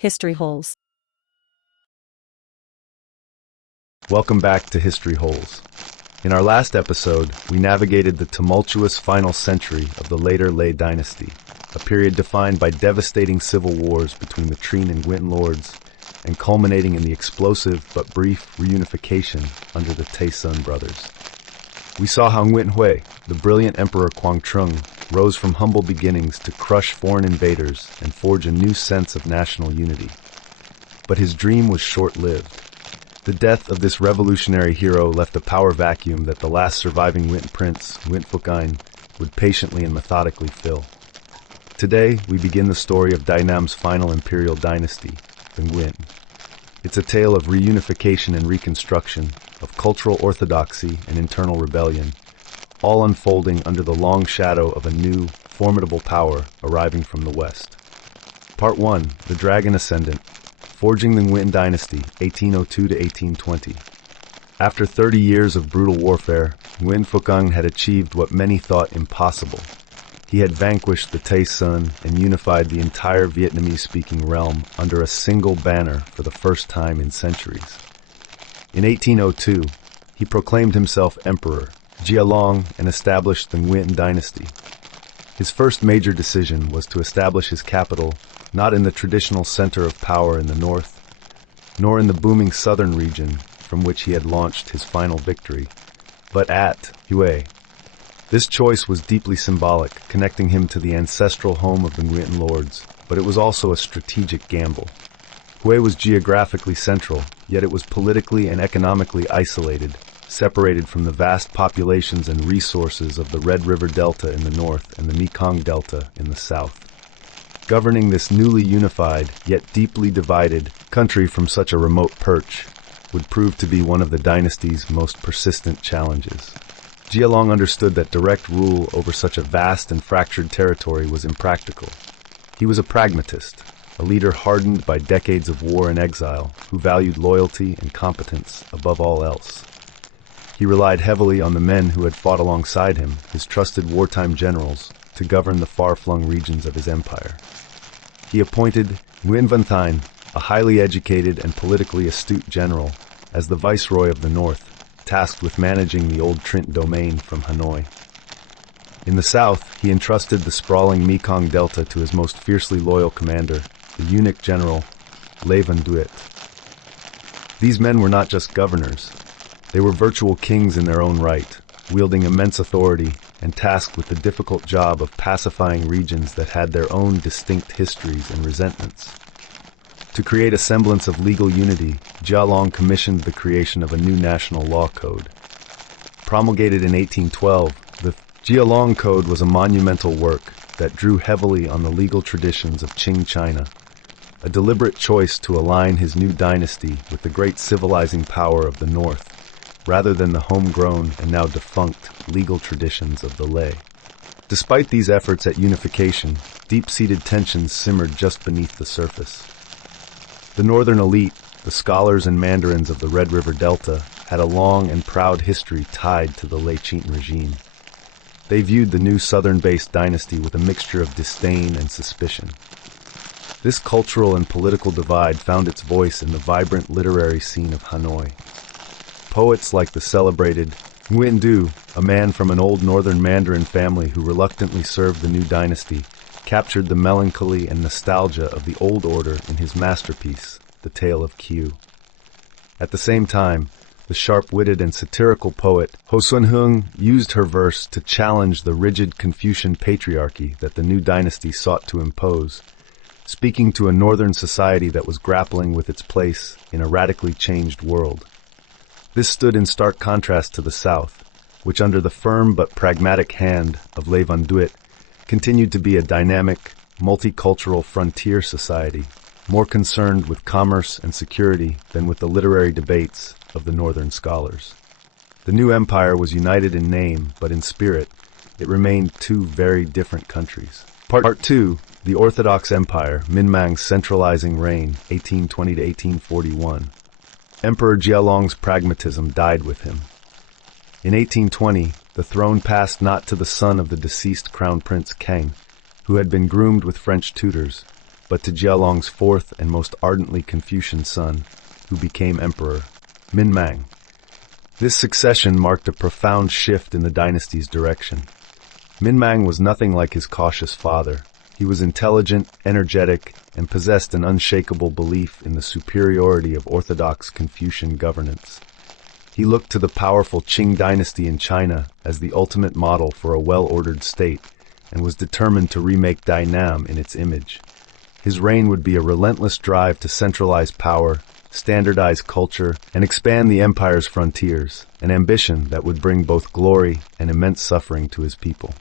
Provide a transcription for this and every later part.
History Holes. Welcome back to History Holes. In our last episode, we navigated the tumultuous final century of the later Lei dynasty, a period defined by devastating civil wars between the Trinh and Nguyen lords, and culminating in the explosive but brief reunification under the Tay-Son brothers. We saw how Nguyễn Huệ, the brilliant Emperor Quang Trung, rose from humble beginnings to crush foreign invaders and forge a new sense of national unity. But his dream was short-lived. The death of this revolutionary hero left a power vacuum that the last surviving Nguyen prince, Nguyễn Phúc Anh, would patiently and methodically fill. Today, we begin the story of Đài Nam's final imperial dynasty, the Nguyen. It's a tale of reunification and reconstruction, of cultural orthodoxy and internal rebellion, all unfolding under the long shadow of a new, formidable power arriving from the west. Part 1, The Dragon Ascendant, Forging the Nguyen Dynasty, 1802 to 1820. After 30 years of brutal warfare, Nguyễn Phúc Anh had achieved what many thought impossible. He had vanquished the Tay-Son and unified the entire Vietnamese-speaking realm under a single banner for the first time in centuries. In 1802, he proclaimed himself emperor, Gia Long, and established the Nguyen dynasty. His first major decision was to establish his capital not in the traditional center of power in the north, nor in the booming southern region from which he had launched his final victory, but at Hue. This choice was deeply symbolic, connecting him to the ancestral home of the Nguyen lords, but it was also a strategic gamble. Hue was geographically central, yet it was politically and economically isolated, separated from the vast populations and resources of the Red River Delta in the north and the Mekong Delta in the south. Governing this newly unified, yet deeply divided, country from such a remote perch would prove to be one of the dynasty's most persistent challenges. Gia Long understood that direct rule over such a vast and fractured territory was impractical. He was a pragmatist, a leader hardened by decades of war and exile, who valued loyalty and competence above all else. He relied heavily on the men who had fought alongside him, his trusted wartime generals, to govern the far-flung regions of his empire. He appointed Nguyễn Văn Thijn, a highly educated and politically astute general, as the viceroy of the north, tasked with managing the old Trent domain from Hanoi. In the south, he entrusted the sprawling Mekong Delta to his most fiercely loyal commander, the eunuch general, Lê Văn Duệ. These men were not just governors. They were virtual kings in their own right, wielding immense authority and tasked with the difficult job of pacifying regions that had their own distinct histories and resentments. To create a semblance of legal unity, Gia Long commissioned the creation of a new national law code. Promulgated in 1812, the Gia Long Code was a monumental work that drew heavily on the legal traditions of Qing China, a deliberate choice to align his new dynasty with the great civilizing power of the north, rather than the homegrown and now defunct legal traditions of the Lei. Despite these efforts at unification, deep-seated tensions simmered just beneath the surface. The northern elite, the scholars and mandarins of the Red River Delta, had a long and proud history tied to the Lei Chean regime. They viewed the new southern-based dynasty with a mixture of disdain and suspicion. This cultural and political divide found its voice in the vibrant literary scene of Hanoi. Poets like the celebrated Nguyễn Du, a man from an old northern Mandarin family who reluctantly served the new dynasty, captured the melancholy and nostalgia of the old order in his masterpiece, The Tale of Q. At the same time, the sharp-witted and satirical poet Ho Xuân Hương used her verse to challenge the rigid Confucian patriarchy that the new dynasty sought to impose, speaking to a northern society that was grappling with its place in a radically changed world. This stood in stark contrast to the South, which under the firm but pragmatic hand of Lê Văn Duệ continued to be a dynamic, multicultural frontier society, more concerned with commerce and security than with the literary debates of the northern scholars. The new empire was united in name, but in spirit, it remained two very different countries. Part 2, The Orthodox Empire, Minh Mang's centralizing reign, 1820 to 1841. Emperor Gia Long's pragmatism died with him. In 1820, the throne passed not to the son of the deceased Crown Prince Kang, who had been groomed with French tutors, but to Jialong's fourth and most ardently Confucian son, who became emperor, Minh Mạng. This succession marked a profound shift in the dynasty's direction. Minh Mạng was nothing like his cautious father. He was intelligent, energetic, and possessed an unshakable belief in the superiority of orthodox Confucian governance. He looked to the powerful Qing dynasty in China as the ultimate model for a well-ordered state, and was determined to remake Dainam in its image. His reign would be a relentless drive to centralize power, standardize culture, and expand the empire's frontiers, an ambition that would bring both glory and immense suffering to his people.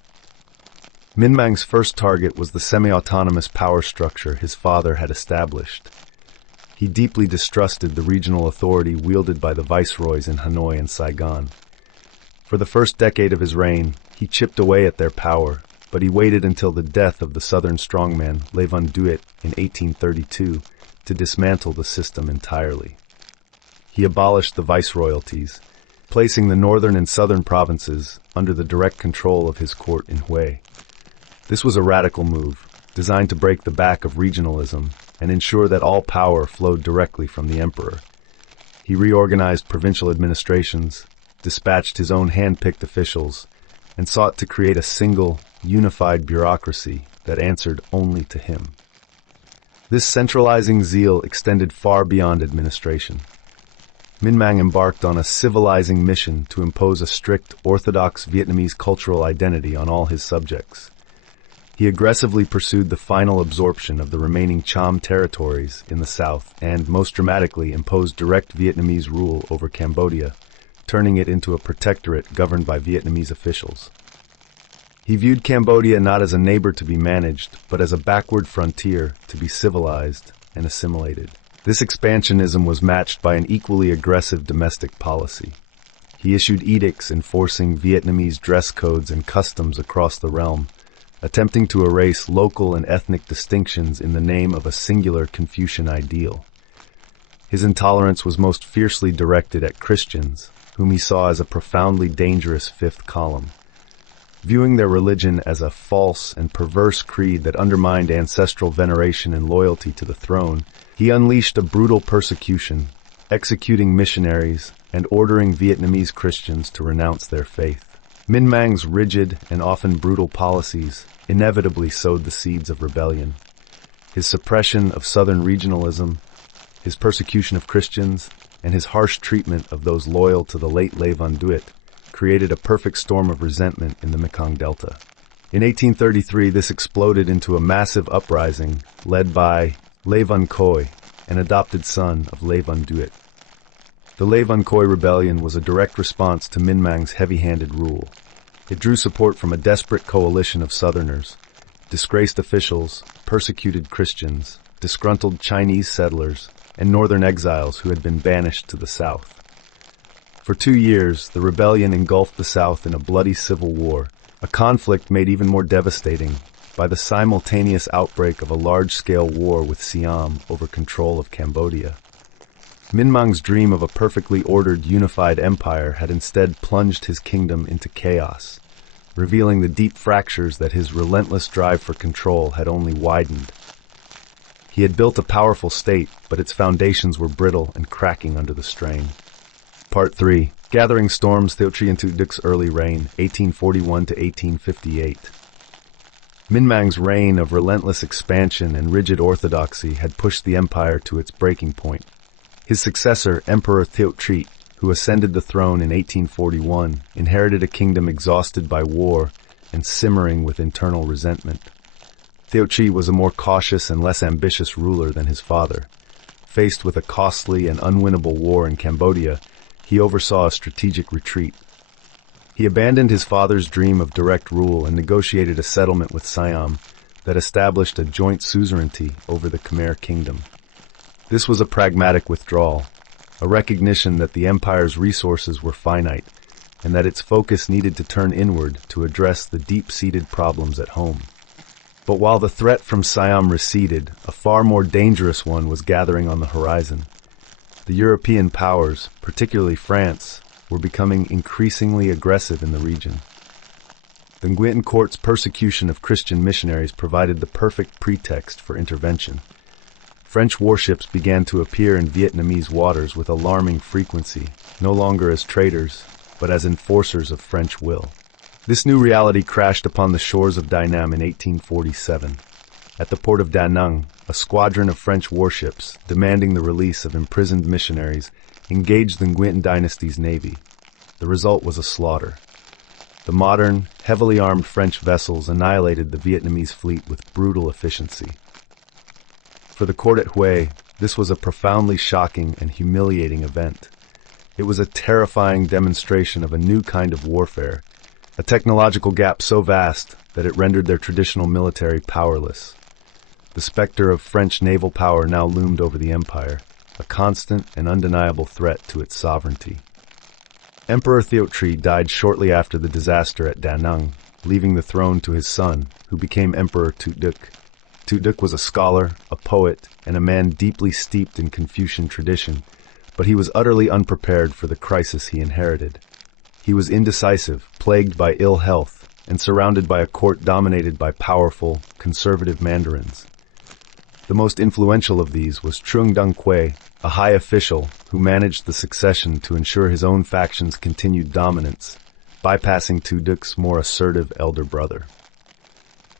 Minh Mang's first target was the semi-autonomous power structure his father had established. He deeply distrusted the regional authority wielded by the viceroys in Hanoi and Saigon. For the first decade of his reign, he chipped away at their power, but he waited until the death of the southern strongman Le Van Duet in 1832 to dismantle the system entirely. He abolished the viceroyalties, placing the northern and southern provinces under the direct control of his court in Hue. This was a radical move, designed to break the back of regionalism and ensure that all power flowed directly from the emperor. He reorganized provincial administrations, dispatched his own hand-picked officials, and sought to create a single, unified bureaucracy that answered only to him. This centralizing zeal extended far beyond administration. Minh Mạng embarked on a civilizing mission to impose a strict, orthodox Vietnamese cultural identity on all his subjects. He aggressively pursued the final absorption of the remaining Cham territories in the south and, most dramatically, imposed direct Vietnamese rule over Cambodia, turning it into a protectorate governed by Vietnamese officials. He viewed Cambodia not as a neighbor to be managed, but as a backward frontier to be civilized and assimilated. This expansionism was matched by an equally aggressive domestic policy. He issued edicts enforcing Vietnamese dress codes and customs across the realm, attempting to erase local and ethnic distinctions in the name of a singular Confucian ideal. His intolerance was most fiercely directed at Christians, whom he saw as a profoundly dangerous fifth column. Viewing their religion as a false and perverse creed that undermined ancestral veneration and loyalty to the throne, he unleashed a brutal persecution, executing missionaries and ordering Vietnamese Christians to renounce their faith. Minh Mang's rigid and often brutal policies inevitably sowed the seeds of rebellion. His suppression of southern regionalism, his persecution of Christians, and his harsh treatment of those loyal to the late Le Van Duet created a perfect storm of resentment in the Mekong Delta. In 1833, this exploded into a massive uprising led by Le Van Khoi, an adopted son of Le Van Duet. The Le Van Khoi rebellion was a direct response to Minh Mang's heavy-handed rule. It drew support from a desperate coalition of Southerners, disgraced officials, persecuted Christians, disgruntled Chinese settlers, and northern exiles who had been banished to the south. For 2 years, the rebellion engulfed the South in a bloody civil war, a conflict made even more devastating by the simultaneous outbreak of a large-scale war with Siam over control of Cambodia. Minh Mang's dream of a perfectly ordered, unified empire had instead plunged his kingdom into chaos, revealing the deep fractures that his relentless drive for control had only widened. He had built a powerful state, but its foundations were brittle and cracking under the strain. Part 3. Gathering Storms, Tự Đức Early Reign, 1841 to 1858. Minh Mang's reign of relentless expansion and rigid orthodoxy had pushed the empire to its breaking point. His successor, Emperor Tự Đức, who ascended the throne in 1841, inherited a kingdom exhausted by war and simmering with internal resentment. Tự Đức was a more cautious and less ambitious ruler than his father. Faced with a costly and unwinnable war in Cambodia, he oversaw a strategic retreat. He abandoned his father's dream of direct rule and negotiated a settlement with Siam that established a joint suzerainty over the Khmer kingdom. This was a pragmatic withdrawal, a recognition that the empire's resources were finite and that its focus needed to turn inward to address the deep-seated problems at home. But while the threat from Siam receded, a far more dangerous one was gathering on the horizon. The European powers, particularly France, were becoming increasingly aggressive in the region. The Nguyen court's persecution of Christian missionaries provided the perfect pretext for intervention. French warships began to appear in Vietnamese waters with alarming frequency, no longer as traders, but as enforcers of French will. This new reality crashed upon the shores of Da Nang in 1847. At the port of Da Nang, a squadron of French warships, demanding the release of imprisoned missionaries, engaged the Nguyen dynasty's navy. The result was a slaughter. The modern, heavily armed French vessels annihilated the Vietnamese fleet with brutal efficiency. For the court at Hue, this was a profoundly shocking and humiliating event. It was a terrifying demonstration of a new kind of warfare, a technological gap so vast that it rendered their traditional military powerless. The specter of French naval power now loomed over the empire, a constant and undeniable threat to its sovereignty. Emperor Theotri died shortly after the disaster at Da Nang, leaving the throne to his son, who became Emperor Tự Đức. Tự Đức was a scholar, a poet, and a man deeply steeped in Confucian tradition, but he was utterly unprepared for the crisis he inherited. He was indecisive, plagued by ill health, and surrounded by a court dominated by powerful, conservative mandarins. The most influential of these was Trung Dong Quay, a high official who managed the succession to ensure his own faction's continued dominance, bypassing Tự Đức more assertive elder brother.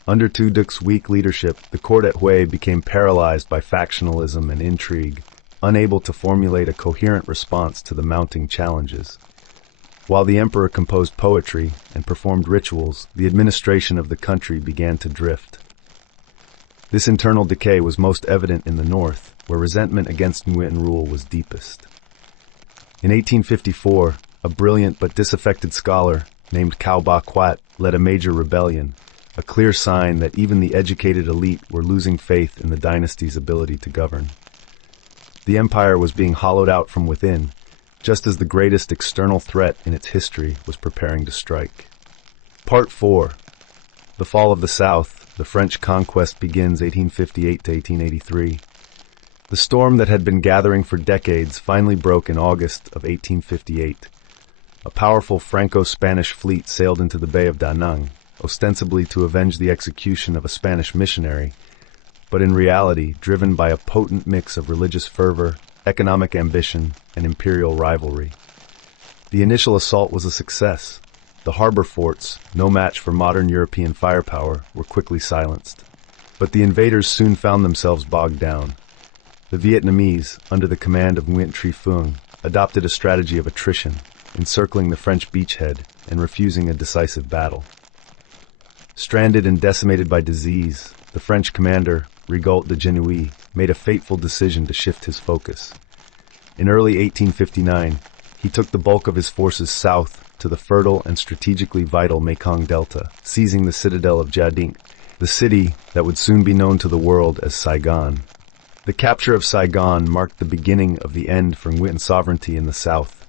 Under Tự Đức weak leadership, the court at Hue became paralyzed by factionalism and intrigue, unable to formulate a coherent response to the mounting challenges. While the emperor composed poetry and performed rituals, the administration of the country began to drift. This internal decay was most evident in the north, where resentment against Nguyen rule was deepest. In 1854, a brilliant but disaffected scholar named Cao Ba Quat led a major rebellion, a clear sign that even the educated elite were losing faith in the dynasty's ability to govern. The empire was being hollowed out from within, just as the greatest external threat in its history was preparing to strike. Part 4. The Fall of the South. The French Conquest begins 1858 to 1883. The storm that had been gathering for decades finally broke in August of 1858. A powerful Franco-Spanish fleet sailed into the Bay of Da Nang, ostensibly to avenge the execution of a Spanish missionary, but in reality driven by a potent mix of religious fervor, economic ambition, and imperial rivalry. The initial assault was a success. The harbor forts, no match for modern European firepower, were quickly silenced. But the invaders soon found themselves bogged down. The Vietnamese, under the command of Nguyen Tri Phuong, adopted a strategy of attrition, encircling the French beachhead and refusing a decisive battle. Stranded and decimated by disease, the French commander, Rigaud de Genouilly, made a fateful decision to shift his focus. In early 1859, he took the bulk of his forces south to the fertile and strategically vital Mekong Delta, seizing the citadel of Gia Dinh, the city that would soon be known to the world as Saigon. The capture of Saigon marked the beginning of the end for Nguyen sovereignty in the south.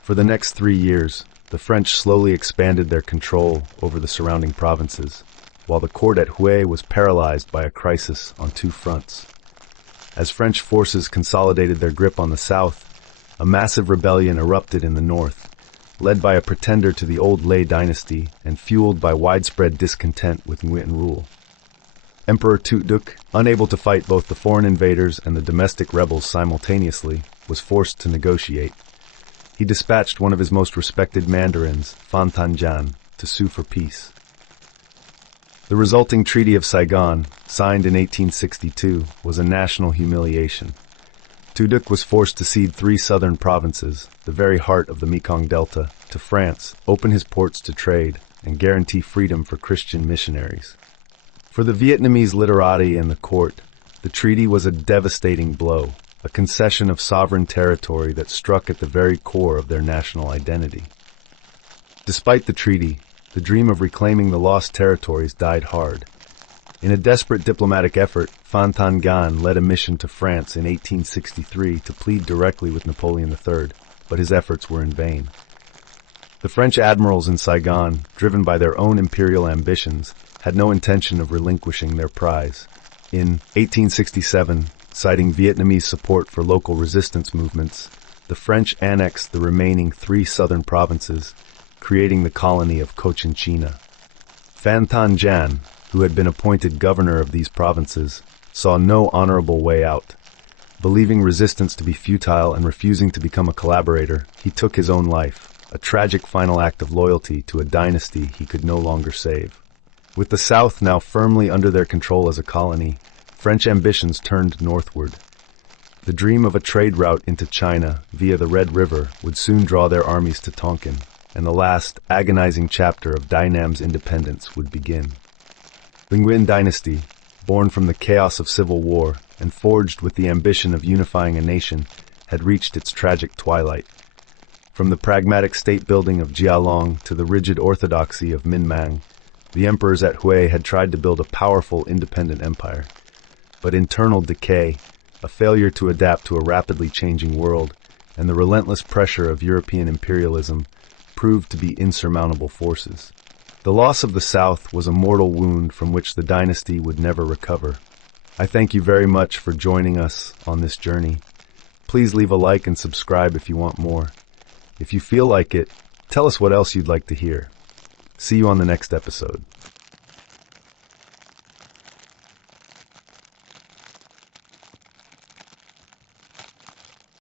For the next 3 years, the French slowly expanded their control over the surrounding provinces, while the court at Hue was paralyzed by a crisis on 2 fronts. As French forces consolidated their grip on the south, a massive rebellion erupted in the north, led by a pretender to the old Lê dynasty and fueled by widespread discontent with Nguyen rule. Emperor Tự Đức, unable to fight both the foreign invaders and the domestic rebels simultaneously, was forced to negotiate. He dispatched one of his most respected mandarins, Phan Thanh Giàn, to sue for peace. The resulting Treaty of Saigon, signed in 1862, was a national humiliation. Tự Đức was forced to cede 3 southern provinces, the very heart of the Mekong Delta, to France, open his ports to trade, and guarantee freedom for Christian missionaries. For the Vietnamese literati and the court, the treaty was a devastating blow, a concession of sovereign territory that struck at the very core of their national identity. Despite the treaty, the dream of reclaiming the lost territories died hard. In a desperate diplomatic effort, Phan Thanh Giàn led a mission to France in 1863 to plead directly with Napoleon III, but his efforts were in vain. The French admirals in Saigon, driven by their own imperial ambitions, had no intention of relinquishing their prize. In 1867, citing Vietnamese support for local resistance movements, the French annexed the remaining 3 southern provinces, creating the colony of Cochinchina. Phan Thanh Jan, who had been appointed governor of these provinces, saw no honorable way out. Believing resistance to be futile and refusing to become a collaborator, he took his own life, a tragic final act of loyalty to a dynasty he could no longer save. With the South now firmly under their control as a colony, French ambitions turned northward. The dream of a trade route into China via the Red River would soon draw their armies to Tonkin, and the last agonizing chapter of Dai Nam's independence would begin. The Nguyen dynasty, born from the chaos of civil war and forged with the ambition of unifying a nation, had reached its tragic twilight. From the pragmatic state-building of Jia Long to the rigid orthodoxy of Minh Mạng, the emperors at Hue had tried to build a powerful, independent empire. But internal decay, a failure to adapt to a rapidly changing world, and the relentless pressure of European imperialism proved to be insurmountable forces. The loss of the South was a mortal wound from which the dynasty would never recover. I thank you very much for joining us on this journey. Please leave a like and subscribe if you want more. If you feel like it, tell us what else you'd like to hear. See you on the next episode.